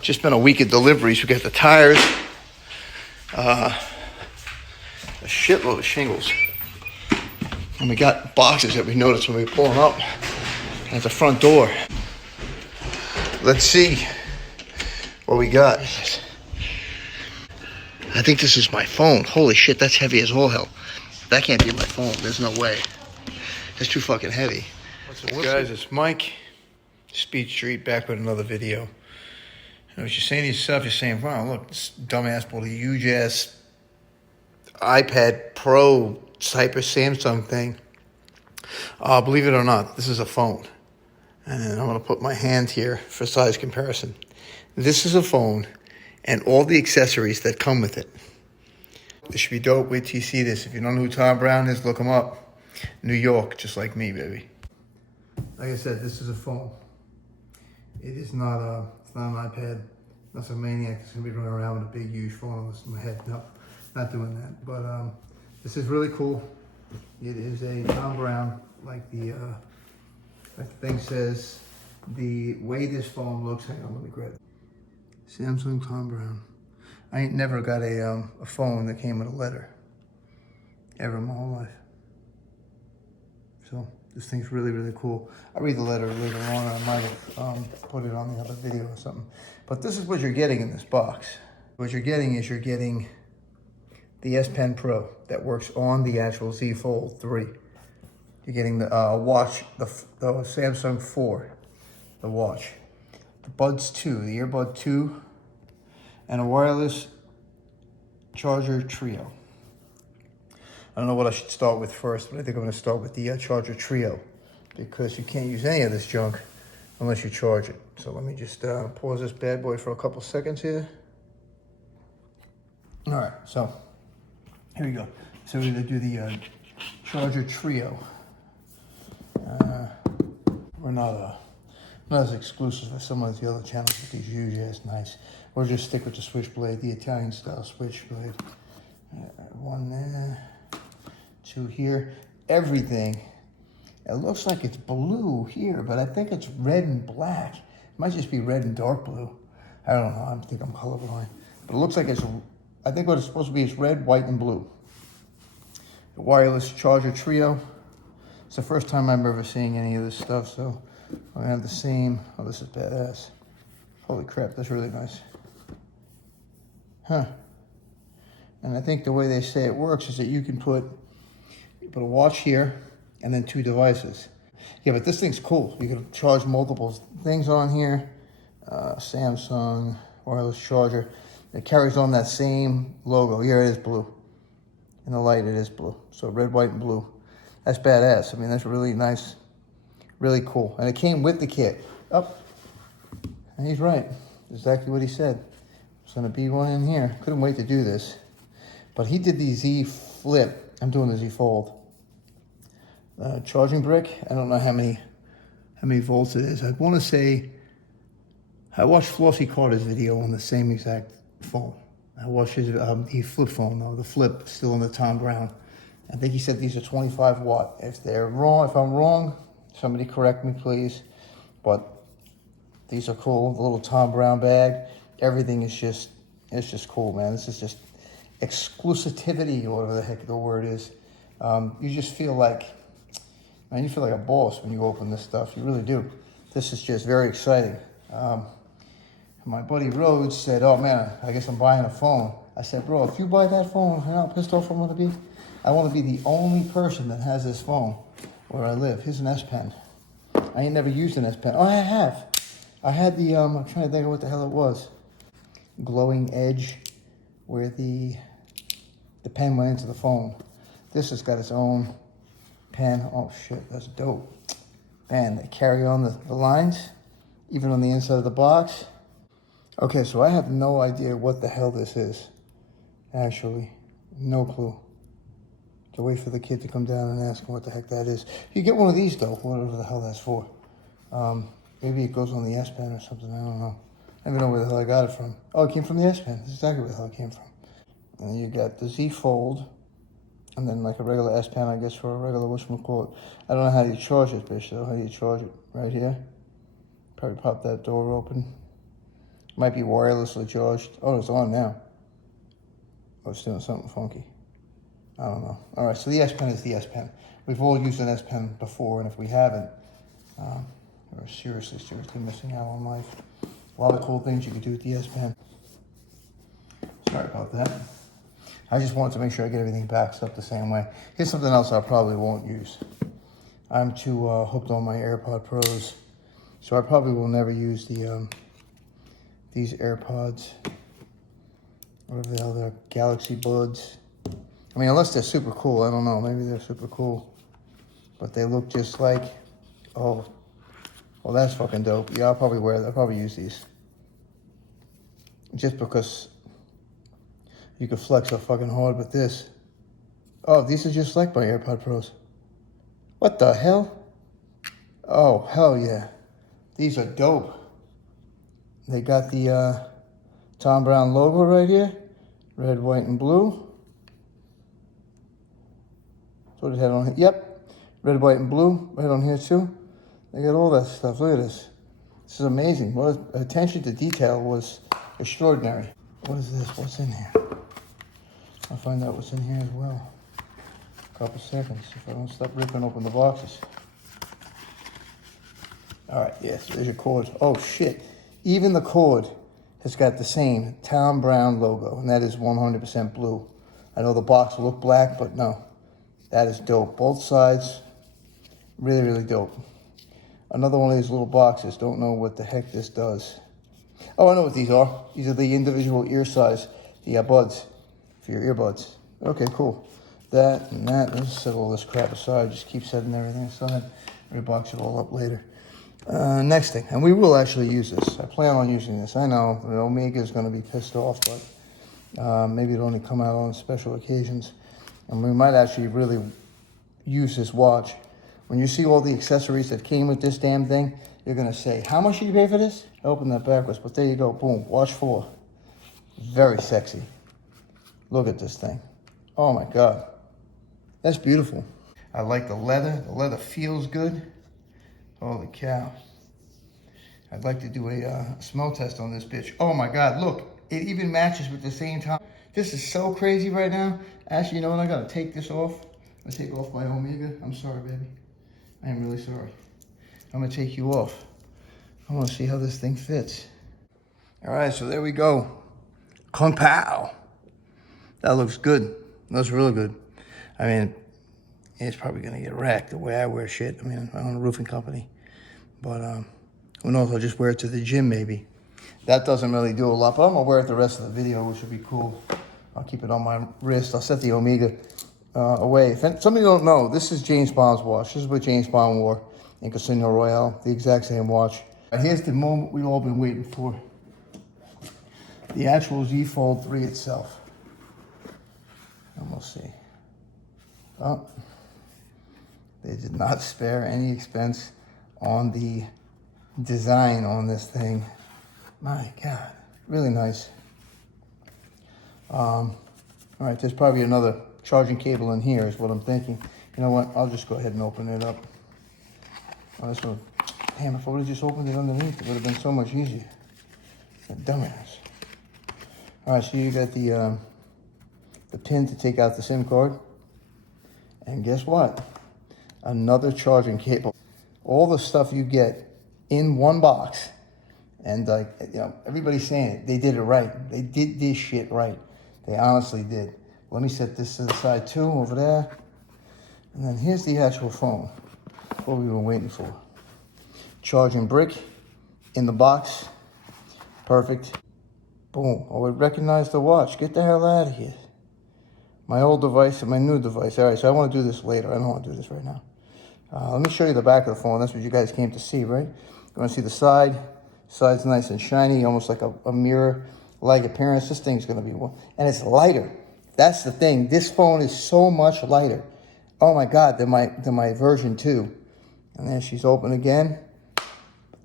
Just been a week of deliveries. We got the tires, a shitload of shingles. And we got boxes that we noticed when we were pulling up at the front door. Let's see what we got. I think this is my phone. Holy shit, that's heavy as all hell. That can't be my phone. There's no way. It's too fucking heavy. What's up, guys? It's Mike, Speed Street, back with another video. And what you're saying to yourself, you're saying, wow, look, this dumbass bought a huge-ass iPad Pro type of Samsung thing. Believe it or not, this is a phone. And I'm going to put my hand here for size comparison. This is a phone and all the accessories that come with it. This should be dope. Wait till you see this. If you don't know who Thom Browne is, look him up. New York, just like me, baby. Like I said, this is a phone. It is not it's not an iPad. Not some maniac that's going to be running around with a big, huge phone on my head. No, not doing that. But this is really cool. It is a Thom Browne, like the thing says. The way this phone looks, hang on, let me grab it. Samsung Thom Browne. I ain't never got a phone that came with a letter, ever in my whole life. So this thing's really, really cool. I'll read the letter later on. I might have put it on the other video or something. But this is what you're getting in this box. What you're getting is you're getting the S Pen Pro that works on the actual Z Fold 3. You're getting the watch, the Samsung 4, the watch. The Buds 2, the earbud 2, and a wireless charger trio. I don't know what I should start with first, but I think I'm going to start with the charger trio because you can't use any of this junk unless you charge it. So let me just pause this bad boy for a couple seconds here. All right, so here we go. So we're going to do the charger trio. We're not as exclusive as some of the other channels with these huge ass knives. We'll just stick with the switchblade, the Italian style switchblade. One there, two here. Everything. It looks like it's blue here, but I think it's red and black. It might just be red and dark blue. I don't know. I think I'm colorblind. But it looks like it's, I think what it's supposed to be is red, white, and blue. The wireless charger trio. It's the first time I'm ever seeing any of this stuff, so I'm gonna have the same. Oh, this is badass. Holy crap, that's really nice. Huh. And I think the way they say it works is that you can put a watch here and then two devices. Yeah, but this thing's cool. You can charge multiple things on here. Samsung wireless charger. It carries on that same logo. Here it is blue. In the light, it is blue. So red, white, and blue. That's badass. I mean, that's really nice, really cool. And it came with the kit. Oh, and he's right. Exactly what he said. There's gonna be one in here. Couldn't wait to do this. But he did the Z Flip. I'm doing the Z Fold. Charging brick. I don't know how many volts it is. I want to say, I watched Flossie Carter's video on the same exact phone. I watched his the flip phone though. The Flip still in the Thom Browne. I think he said these are 25 watt. If they're wrong, if I'm wrong, somebody correct me, please. But these are cool. The little Thom Browne bag. Everything is just, it's just cool, man. This is just exclusivity, or whatever the heck the word is. You just feel like, man, you feel like a boss when you open this stuff. You really do. This is just very exciting. My buddy Rhodes said, oh man, I guess I'm buying a phone. I said, bro, if you buy that phone, you know how pissed off I'm gonna be? I want to be the only person that has this phone where I live. Here's an S Pen. I ain't never used an S Pen. Oh, I have. I had the, I'm trying to think of what the hell it was. Glowing edge where the pen went into the phone. This has got its own pen. Oh shit, that's dope. Man, they carry on the lines, even on the inside of the box. Okay, so I have no idea what the hell this is. Actually, no clue. To wait for the kid to come down and ask him what the heck that is. You get one of these though, whatever the hell that's for. Maybe it goes on the S Pen or something, I don't know. I don't even know where the hell I got it from. Oh, it came from the S Pen. That's exactly where the hell it came from. And then you got the Z Fold, and then like a regular S Pen, I guess, for a regular whatchamacallit. I don't know how you charge this bitch though. How do you charge it? Right here. Probably pop that door open. Might be wirelessly charged. Oh, it's on now. Oh, it's doing something funky. I don't know. All right, so the S Pen is the S Pen. We've all used an S Pen before, and if we haven't, we're seriously missing out on life. A lot of cool things you can do with the S Pen. Sorry about that. I just wanted to make sure I get everything backed up the same way. Here's something else I probably won't use. I'm too hooked on my AirPod Pros, so I probably will never use the these AirPods, whatever the hell they're, Galaxy Buds. I mean, unless they're super cool, I don't know. Maybe they're super cool, but they look just like. Oh, well, that's fucking dope. Yeah, I'll probably wear that. I'll probably use these, just because you could flex so fucking hard with this. Oh, these are just like my AirPod Pros. What the hell? Oh, hell yeah. These are dope. They got the Thom Browne logo right here. Red, white, and blue. That's what it had on here. Yep. Red, white, and blue. Right on here too. They got all that stuff. Look at this. This is amazing. What attention to detail was extraordinary. What is this? What's in here? I'll find out what's in here as well. A couple seconds if I don't stop ripping open the boxes. All right, yes, there's your cord. Oh shit, even the cord has got the same Thom Browne logo, and that is 100% blue. I know the box will look black, but no, that is dope. Both sides, really, really dope. Another one of these little boxes, don't know what the heck this does. Oh, I know what these are. These are the individual ear size, the buds for your earbuds. Okay, cool. That and that, let's set all this crap aside, just keep setting everything aside. Rebox it all up later. Next thing, and we will actually use this. I plan on using this. I know the Omega is going to be pissed off, but maybe it'll only come out on special occasions. And we might actually really use this watch. When you see all the accessories that came with this damn thing, you're going to say, how much did you pay for this? I opened that backwards, but there you go. Boom. Watch 4. Very sexy. Look at this thing. Oh my God. That's beautiful. I like the leather. The leather feels good. Holy cow. I'd like to do a smell test on this bitch. Oh my God, look. It even matches with the same time. This is so crazy right now. Actually, you know what? I gotta take this off. I'm gonna take off my Omega. I'm sorry, baby. I am really sorry. I'm gonna take you off. I wanna see how this thing fits. All right, so there we go. Kung Pao. That looks good. Looks really good. I mean, it's probably gonna get wrecked the way I wear shit. I mean, I own a roofing company. But who knows, I'll just wear it to the gym maybe. That doesn't really do a lot, but I'm gonna wear it the rest of the video, which would be cool. I'll keep it on my wrist. I'll set the Omega away. If some of you don't know, this is James Bond's watch. This is what James Bond wore in Casino Royale, the exact same watch. And here's the moment we've all been waiting for. The actual Z Fold 3 itself. And we'll see. Oh. They did not spare any expense on the design on this thing. My God, really nice. All right, there's probably another charging cable in here is what I'm thinking. You know what, I'll just go ahead and open it up. Oh, this one, damn, if I would have just opened it underneath, it would have been so much easier. That dumbass. All right, so you got the pin to take out the SIM card. And guess what? Another charging cable. All the stuff you get in one box. And like, you know, everybody's saying it. They did it right. They did this shit right. They honestly did. Let me set this to the side too, over there. And then here's the actual phone. What we've been waiting for. Charging brick in the box. Perfect. Boom. Oh, it recognized the watch. Get the hell out of here. My old device and my new device. All right, so I want to do this later. I don't want to do this right now. Let me show you the back of the phone. That's what you guys came to see, right? You want to see the side. Side's nice and shiny, almost like a mirror-like appearance. This thing's going to be one. And it's lighter. That's the thing. This phone is so much lighter. Oh, my God, than my version 2. And then she's open again.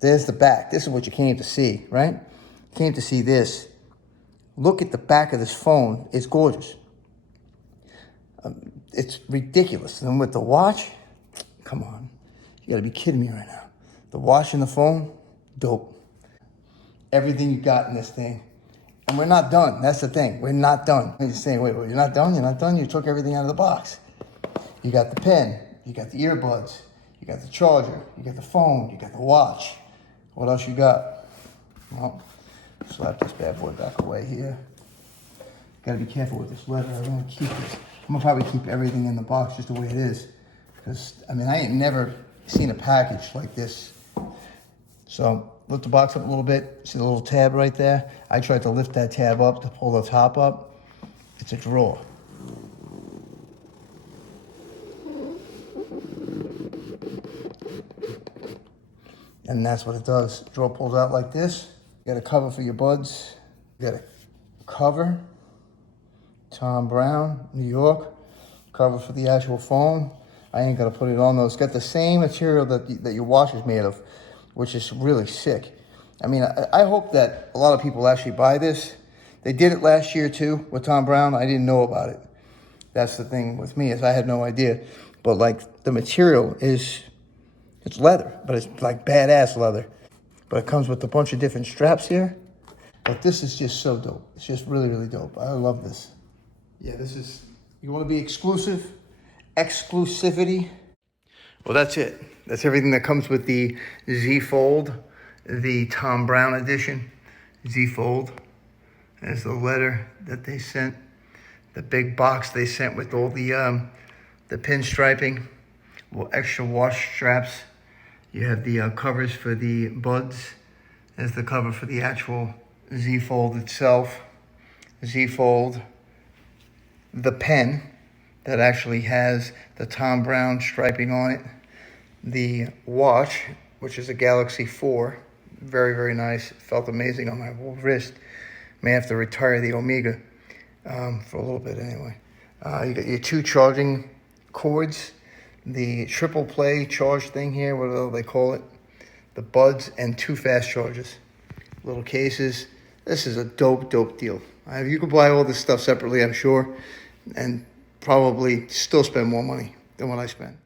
There's the back. This is what you came to see, right? You came to see this. Look at the back of this phone. It's gorgeous. It's ridiculous. And with the watch, come on. You got to be kidding me right now. The watch and the phone, dope. everything you got in this thing. And we're not done. That's the thing. We're not done. You're saying, wait, you're not done? You're not done? You took everything out of the box. You got the pen. You got the earbuds. You got the charger. You got the phone. You got the watch. What else you got? Well, slap this bad boy back away here. Got to be careful with this leather. I'm going to keep this. I'm going to probably keep everything in the box just the way it is. Because, I mean, I ain't never seen a package like this. So, lift the box up a little bit. See the little tab right there? I tried to lift that tab up to pull the top up. It's a drawer. And that's what it does. Drawer pulls out like this. You got a cover for your buds. You got a cover. Thom Browne, New York. Cover for the actual phone. I ain't gonna put it on though. It's got the same material that your watch is made of, which is really sick. I mean, I hope that a lot of people actually buy this. They did it last year too with Thom Browne. I didn't know about it. That's the thing with me, is I had no idea. But like the material is, it's leather, but it's like badass leather. But it comes with a bunch of different straps here. But this is just so dope. It's just really, really dope. I love this. Yeah, this is, you want to be exclusive? Exclusivity? Well, that's it. That's everything that comes with the Z Fold, the Thom Browne edition. Z Fold. There's the letter that they sent. The big box they sent with all the pinstriping. Well, extra wash straps. You have the covers for the buds. There's the cover for the actual Z Fold itself. Z Fold. The pen that actually has the Thom Browne striping on it. The watch, which is a Galaxy 4. Very, very nice. Felt amazing on my whole wrist. May have to retire the Omega for a little bit anyway. You got your 2 charging cords. The triple play charge thing here, whatever they call it. The buds and 2 fast chargers. Little cases. This is a dope, dope deal. You can buy all this stuff separately, I'm sure, and probably still spend more money than what I spent.